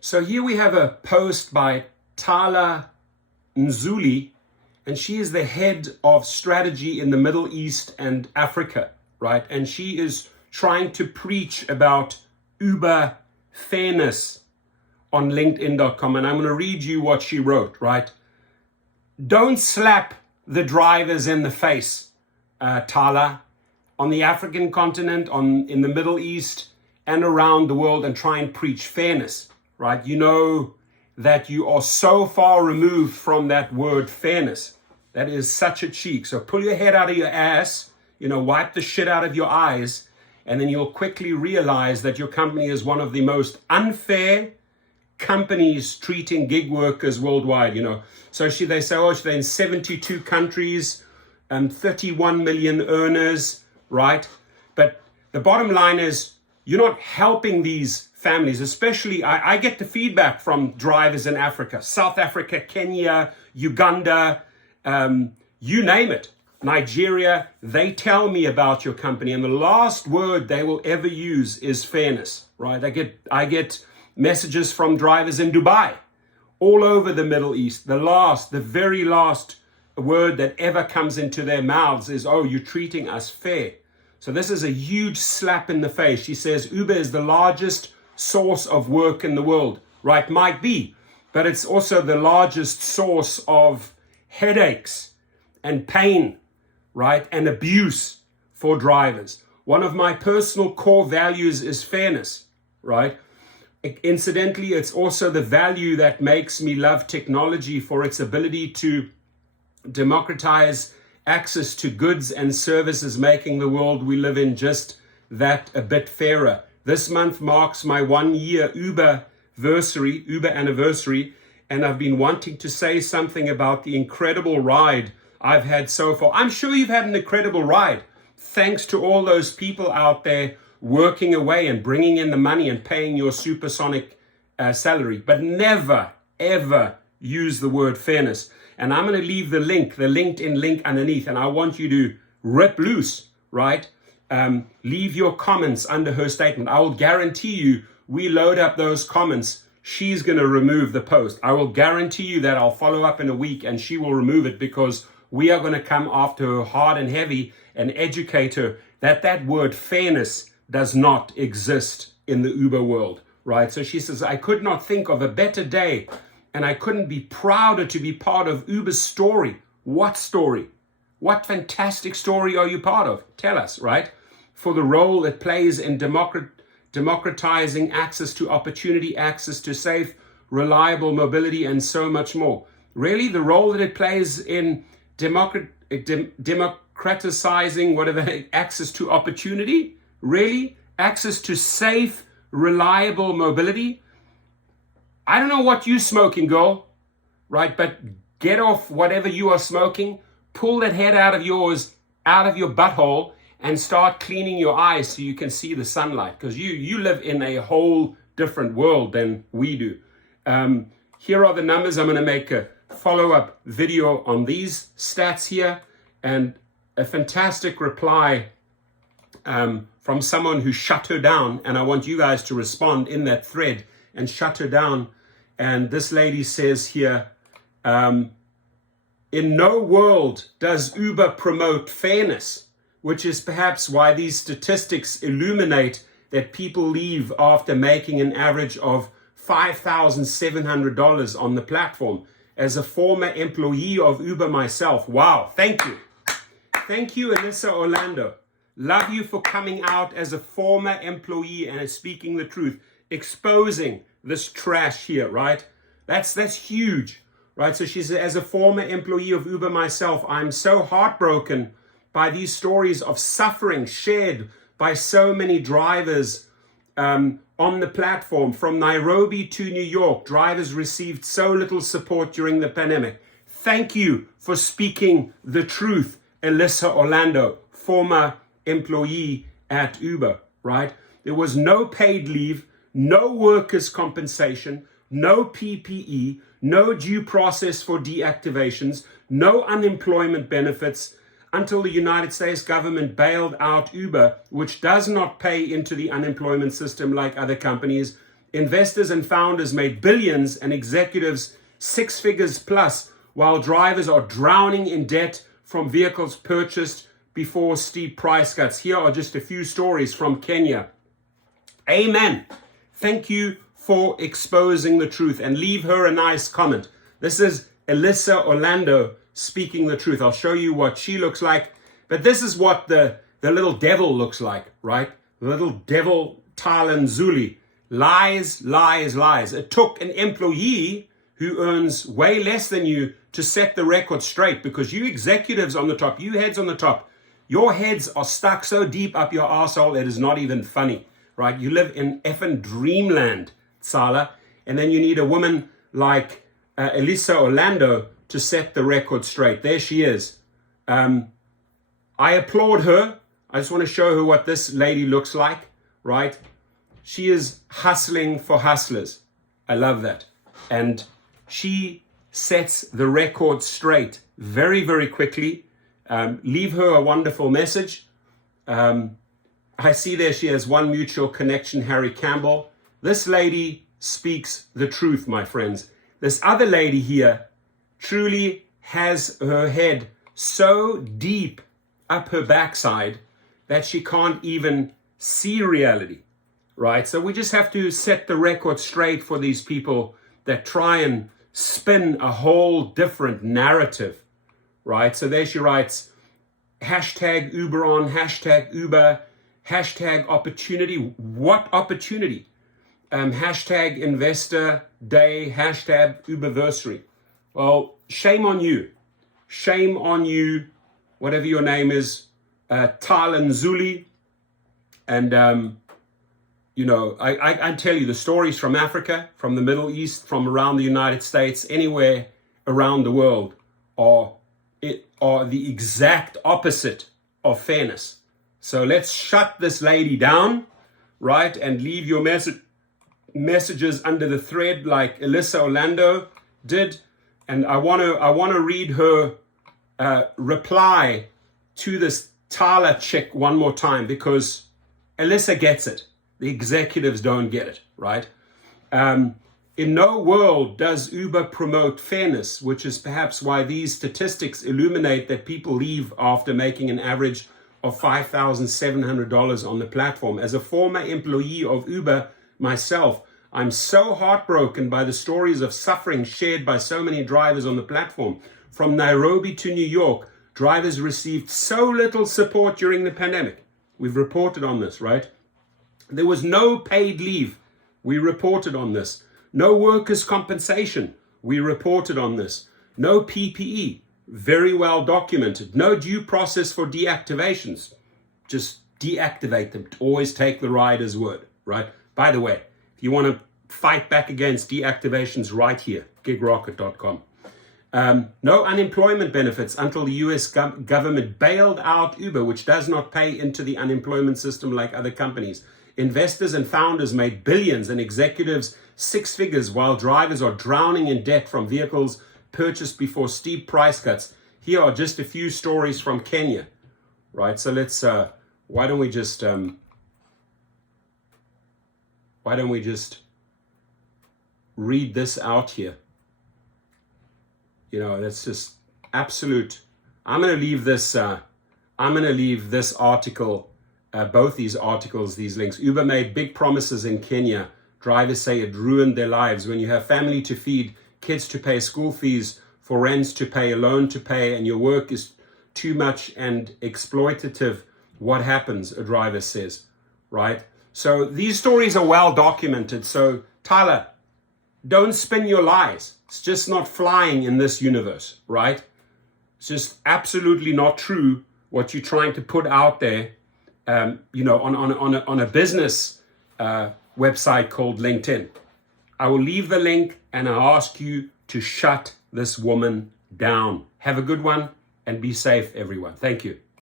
So here we have a post by Tala, Nsouli, and she is the head of strategy in the Middle East and Africa, right? And she is trying to preach about Uber fairness on LinkedIn.com. And I'm going to read you what she wrote, right? Don't slap the drivers in the face, Tala, on the African continent, in the Middle East and around the world, and try and preach fairness, right? You know that you are so far removed from that word fairness. That is such a cheek. So pull your head out of your ass, wipe the shit out of your eyes, and then you'll quickly realize that your company is one of the most unfair companies treating gig workers worldwide. So they say, they're in 72 countries, 31 million earners, right? But the bottom line is you're not helping these families, especially I get the feedback from drivers in Africa, South Africa, Kenya, Uganda, you name it, Nigeria. They tell me about your company, and the last word they will ever use is fairness, right? I get messages from drivers in Dubai, all over the Middle East. The very last word that ever comes into their mouths is, oh, you're treating us fair. So this is a huge slap in the face. She says Uber is the largest source of work in the world, right? Might be, but it's also the largest source of headaches and pain, right? And abuse for drivers. One of my personal core values is fairness, right? Incidentally, it's also the value that makes me love technology for its ability to democratize access to goods and services, making the world we live in just that a bit fairer. This month marks my 1-year Uber anniversary, and I've been wanting to say something about the incredible ride I've had so far. I'm sure you've had an incredible ride, thanks to all those people out there working away and bringing in the money and paying your supersonic salary. But never, ever use the word fairness. And I'm going to leave the LinkedIn link underneath, and I want you to rip loose, right? Leave your comments under her statement. I will guarantee you, we load up those comments, she's going to remove the post. I will guarantee you that I'll follow up in a week and she will remove it, because we are going to come after her hard and heavy and educate her that word fairness does not exist in the Uber world, right? So she says, I could not think of a better day, and I couldn't be prouder to be part of Uber's story. What story? What fantastic story are you part of? Tell us, right? For the role it plays in democratizing access to opportunity, access to safe, reliable mobility, and so much more. Really, the role that it plays in democratizing access to opportunity? Really? Access to safe, reliable mobility? I don't know what you're smoking, girl, right? But get off whatever you are smoking, pull that head out of your butthole, and start cleaning your eyes so you can see the sunlight, because you live in a whole different world than we do. Here are the numbers. I'm going to make a follow-up video on these stats here, and a fantastic reply from someone who shut her down, and I want you guys to respond in that thread and shut her down. And this lady says here, in no world does Uber promote fairness, which is perhaps why these statistics illuminate that people leave after making an average of $5,700 on the platform. As a former employee of Uber myself, wow, thank you. Thank you, Alyssa Orlando. Love you for coming out as a former employee and speaking the truth, exposing this trash here, right? That's huge, right? So she said, as a former employee of Uber myself, I'm so heartbroken by these stories of suffering shared by so many drivers on the platform. From Nairobi to New York, drivers received so little support during the pandemic. Thank you for speaking the truth, Alyssa Orlando, former employee at Uber, right? There was no paid leave, no workers' compensation, no PPE, no due process for deactivations, no unemployment benefits until the United States government bailed out Uber, which does not pay into the unemployment system like other companies. Investors and founders made billions and executives six figures plus, while drivers are drowning in debt from vehicles purchased before steep price cuts. Here are just a few stories from Kenya. Amen. Thank you for exposing the truth, and leave her a nice comment. This is Alyssa Orlando speaking the truth. I'll show you what she looks like, but this is what the little devil looks like, right? The little devil Tala Nsouli. Lies, lies, lies. It took an employee who earns way less than you to set the record straight, because you executives on the top, you heads on the top, your heads are stuck so deep up your arsehole it is not even funny, right? You live in effing dreamland, Tala, and then you need a woman like Alyssa Orlando to set the record straight. There she is. I applaud her. I just want to show her what this lady looks like, right? She is hustling for hustlers. I love that. And she sets the record straight very, very quickly. Leave her a wonderful message. I see there she has one mutual connection, Harry Campbell. This lady speaks the truth, my friends. This other lady here truly has her head so deep up her backside that she can't even see reality, right? So we just have to set the record straight for these people that try and spin a whole different narrative, right? So there she writes, hashtag Uber on, hashtag Uber, hashtag opportunity. What opportunity? Hashtag investor day, hashtag Uberversary. Well, shame on you. Shame on you, whatever your name is, Tala Nsouli. And, you know, I tell you the stories from Africa, from the Middle East, from around the United States, anywhere around the world are the exact opposite of fairness. So let's shut this lady down, right? And leave your messages under the thread like Alyssa Orlando did. And I want to read her reply to this Tala chick one more time, because Alyssa gets it. The executives don't get it, right? In no world does Uber promote fairness, which is perhaps why these statistics illuminate that people leave after making an average of $5,700 on the platform. As a former employee of Uber myself, I'm so heartbroken by the stories of suffering shared by so many drivers on the platform. From Nairobi to New York, drivers received so little support during the pandemic. We've reported on this, right? There was no paid leave. We reported on this. No workers' compensation. We reported on this. No PPE. Very well documented. No due process for deactivations. Just deactivate them. Always take the rider's word, right? By the way, if you want to fight back against deactivations, right here, gigrocket.com. No unemployment benefits until the US government bailed out Uber, which does not pay into the unemployment system like other companies. Investors and founders made billions and executives six figures, while drivers are drowning in debt from vehicles purchased before steep price cuts. Here are just a few stories from Kenya, right? So let's, why don't we just read this out here? You know, that's just absolute. I'm going to leave this article, both these articles, these links. Uber made big promises in Kenya. Drivers say it ruined their lives. When you have family to feed, kids to pay, school fees, for rents to pay, a loan to pay, and your work is too much and exploitative, what happens, a driver says, right? So these stories are well documented. So Tyler, don't spin your lies. It's just not flying in this universe, right? It's just absolutely not true what you're trying to put out there, you know, on a business website called LinkedIn. I will leave the link and I ask you to shut this woman down. Have a good one and be safe, everyone. Thank you.